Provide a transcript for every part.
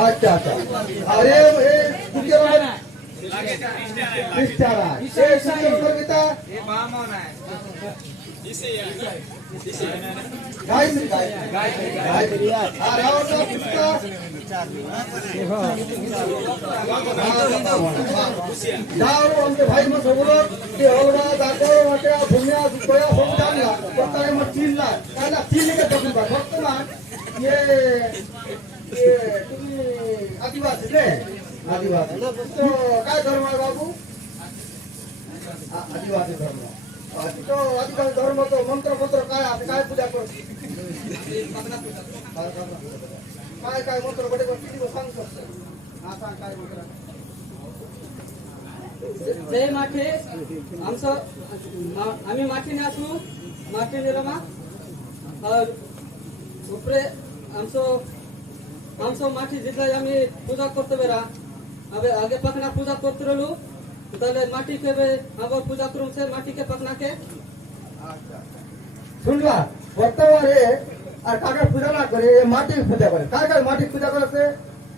अच्छा अच्छा अरे हे कुठे ख्रिश्चन आहे हे नंबर किती हे बामण आहे गाय आमचे भाई मग सगळं ते हलवा दाखव वाट्या भुम्या गोया होऊन चालला फक्त मग तीनला त्याला तीन का फक्त ना ये तुम्ही आदिवासी रे आदिवासी तो काय धर्म आहे बाबू आदिवासी धर्म तो आदिवासी धर्म तो मंत्र मंत्र काय आहे काय पूजा करतो काय काय मंत्र बडे किती सांग शकतो हा सांग काय मंत्र जय माठे आमचं आम्ही माठीने असू माठीने रमा उपरे आमचं माठी जितला आम्ही पूजा करतो बेरा अबे आगे पकना पूजा करते रहलू তাহলে মাটি কেবে আবার পূজা করুন সে মাটিকে পকনাকে শুনলা বর্তমানে আর কাকে পূজা না করে মাটি পূজা করে কাকে মাটি পূজা করেছে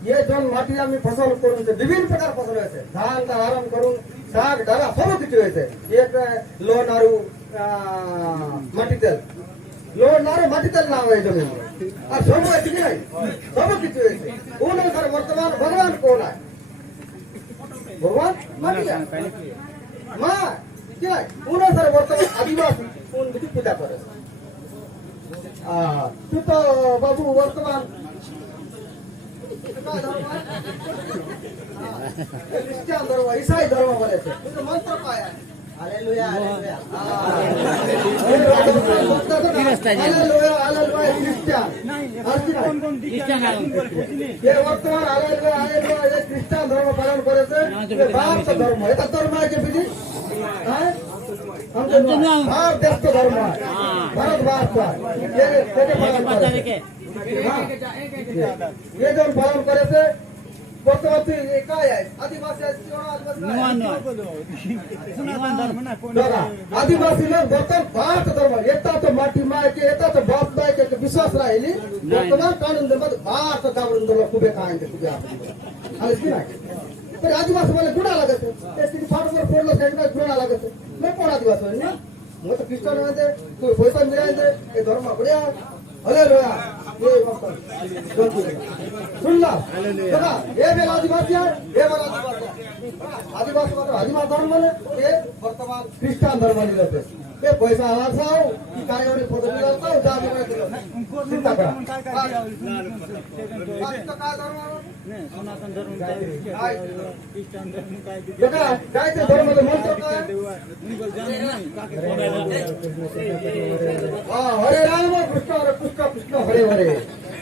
ये जोन माटी आम्ही फसल करून विभिन्न प्रकार फसल আছে ধান তা আরম্ভ করুন শাক ডালা সব কিছু হয়েছে एक लोन आरु माटी तेल लोन आरु माटी तेल नाम है जमीन আর সব আছে কি নাই সব কিছু হয়েছে কোন অনুসারে বর্তমান ভগবান কোন আছে भगवान माटी माँ क्या पूरा सर वर्तमान आदिवासी कौन भी पूजा करे तू तो बाबू वर्तमान क्रिश्चियन धर्म ईसाई धर्म बोले थे तो मंत्र काय है hallelujah hallelujah hallelujah hallelujah Christian ये वर्तमान हालेलुया हालेलुया ये क्रिश्चियन धर्म पालन करे थे भारत धर्म है तो धर्म है के बिजी हम भारत देश का धर्म है भारत का ये पालन करे ये जो पालन करे थे वर्तमान ये काय है आदिवासी आदिवासी लोग वर्तमान भारत धर्म येता तो माटी माय के येता तो बाप माय के विश्वास राहिली वर्तमान कानून धर्म भारत दावरून धर्म खूबे खायचे खूबे आणि की नाही तर आदिवासी मला गुणा लागत ते तिथे फाडवर फोडलं साईड मध्ये गुणा लागत नाही कोण आदिवासी ना मग तो ख्रिश्चन मध्ये कोई पैसा मिळायचे हे धर्म बढिया हालेलुया ये मस्त सुनला बघा हे बेल आदिवासी आहे हे बेल आदिवासी मात्र आदिवासी धर्म म्हणे हे वर्तमान ख्रिश्चन धर्म निघते ते पैसा आला साव की काय एवढे पदवी मिळतो जागे चिंता करा काय धर्म सनातन धर्म ख्रिश्चन धर्म काय बघा काय ते धर्म मंत्र काय हरे राम कृष्ण कृष्ण कृष्ण हरे हरे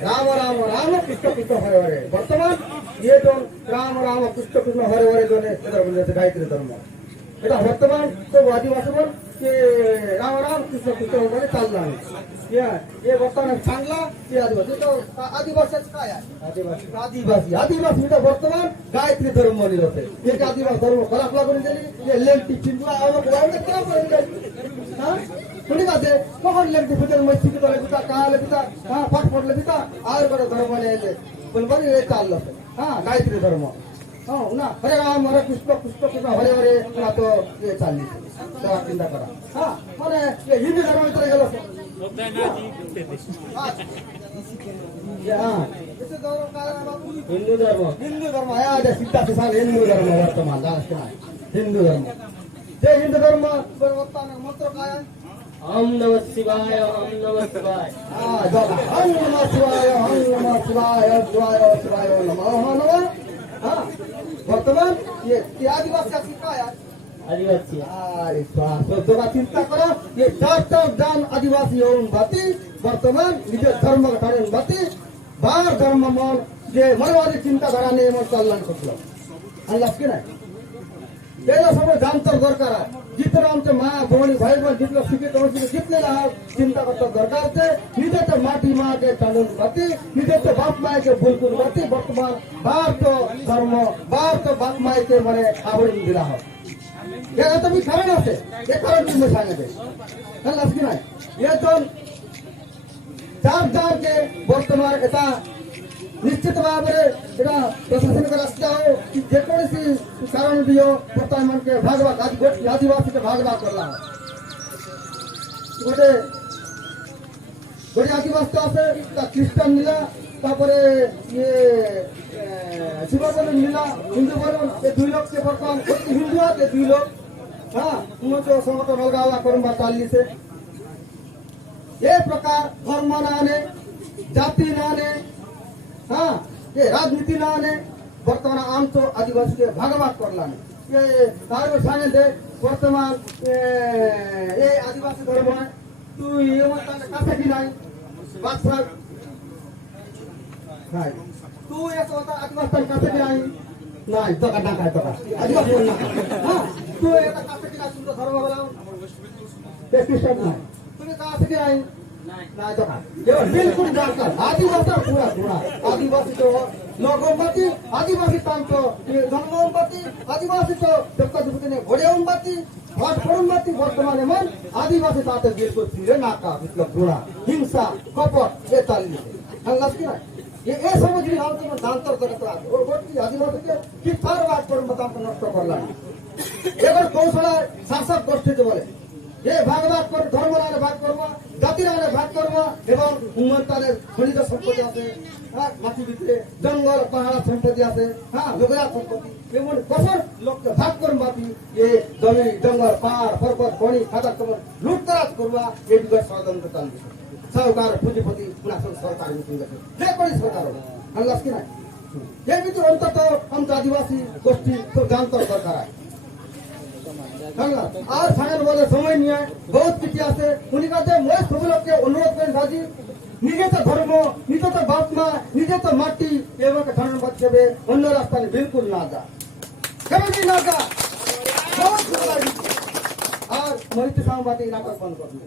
राम राम राम कृष्ण कृष्ण हरे हरे वर्तमान ये जो राम राम कृष्ण कृष्ण हरे हरे जो म्हणजे गायत्री धर्म এটা বর্তমান তো আদিবাসী বল की राम राम कृष्ण कृष्ण वगैरे चालला आहे हे वर्तमान चांगला ते आदिवासी तो आदिवासीच काय आहे आदिवासी आदिवासी तर वर्तमान गायत्री धर्म म्हणले होते एक आदिवासी धर्म खराब लागून गेली हे लेंटी चिंतला आवक वावडे खराब करून गेली हा कोणी का ते कोण लेंटी फिटर मच्छी की तोले पिता काले पिता हा पाठ पडले पिता आर बरं धर्म नेले पण बरी हे चाललं हा गायत्री धर्म हो ना हरे राम हरे कृष्ण कृष्ण कृष्ण हरे हरे ना तो ये चालली तेव्हा चिंता करा हा मला हिंदू धर्म इतर गेलो हिंदू धर्म आहे सिद्धार्थ सांग हिंदू धर्म वर्तमान हिंदू धर्म ते हिंदू धर्म वर्तमान मंत्र काय ओम नमः शिवाय ओम नमः शिवाय ओम नमः शिवाय ओम नमः शिवाय शिवाय शिवाय नमः नमः हा वर्तमान ये आदिवासी काय आहे आदिवासी अरे बाप चिंता करा ये चार जान आदिवासी येऊन बाती वर्तमान निज धर्म ठाणे बाती बार धर्म मन जे मनवादी चिंताधाराने मग चालला शकलो आणि लक्षी नाही त्याला समोर जामतर दरकार आहे जिथं आमचे मा भवनी भाई बहीण जिथलं शिकित जिथलेला हा चिंता करतो दरकारचे निजेचं माटी मागे चालून बाती निजेचं बाप मायके भुलकून बाती वर्तमान भारत धर्म भारत बाप मायके म्हणे आवडून दिला आहोत याचं मी कारण असते हे कारण तुम्ही सांगते लक्षी नाही हे दोन ଯାହାକେ ବର୍ତ୍ତମାନ ଏଟା ନିଶ୍ଚିତ ଭାବରେ ଏଟା ପ୍ରଶାସନିକ ରାସ୍ତା ହଉ କି ଯେକୌଣସି କାରଣ ବି ହଉ ବର୍ତ୍ତମାନ ମାନକେ ଭାଗବା ଆଦିବାସୀକେ ଭାଗବା କରଲା ଗୋଟେ ଗୋଟେ ଆଦିବାସୀ আছে তা খ্রিস্টান মিলা তারপরে ইয়ে শিব বলুন মিলা হিন্দু বলুন এই দুই লোককে বর্তমান হিন্দু আছে দুই লোক হ্যাঁ উন্নত সংগঠন অলগা করুন বা চালিয়েছে ये प्रकार धर्म नाने जाति नाने हाँ ये राजनीति नाने वर्तमान आम तो आदिवासी के भागवाक करलाने ये तार साने दे वर्तमान ये आदिवासी धर्म है तू ये मत कासे की नहीं बात साहब नहीं तू ये तो आदिवासी कासे की नहीं तो का है तो का आदिवासी ना हाँ तू ये कासे की नहीं तुम धर्म वाला ये क्रिश्चियन नहीं तुम्हें कासे की नहीं ना तो ये बिल्कुल जानकर आदिवासी पूरा पूरा आदिवासी तो लोगोंपति आदिवासी काम तो ये धर्मोंपति आदिवासी तो जब जुबती ने घोड़ेओंपति भाट पड़ोंपति वर्तमान में आदिवासी साथ बिल्कुल सीधे नाका मतलब पूरा हिंसा कपट ये ताली अंगस की ना ये समझ भी हम तो जानतर करते हैं और गोटी आदिवासी के कितना बात पर बता कर नष्ट करला एगर कौशला शासक गोष्ठी जो बोले ये भागवाक कर धर्म राने भाग करवा जाति राने भाग करवा एवं उम्मताने खनिज सम्पत्ति আছে হ্যাঁ মাটি ভিতরে জঙ্গল পাহাড় সম্পত্তি আছে হ্যাঁ লোকরা সম্পত্তি এমন কসর লোককে ভাগ করুন বাপি ये জমি জঙ্গল পাহাড় পর্বত খনি খাদা কবর লুটতরাজ করবা এই দিকে ষড়যন্ত্র চালছে সরকার পুঁজিপতি পুনাসন সরকার মিটিং আছে যে কোন সরকার আল্লাহ কি না ये भी तो অন্তত हम आदिवासी गोष्ठी तो जानतर सरकार है আর সাগর বলে সময় নিয়ে বহুত কিছু আছে উনি কাছে মই সব লোককে অনুরোধ করেন দাদি নিজে তো ধর্ম নিজে তো বাপ মা নিজে তো মাটি এবং ধর্ম বাঁচবে অন্য রাস্তায় বিলকুল না যা কেমন না যা বহুত ভালো লাগে আর মহিত সাংবাদিক নাটক বন্ধ করবে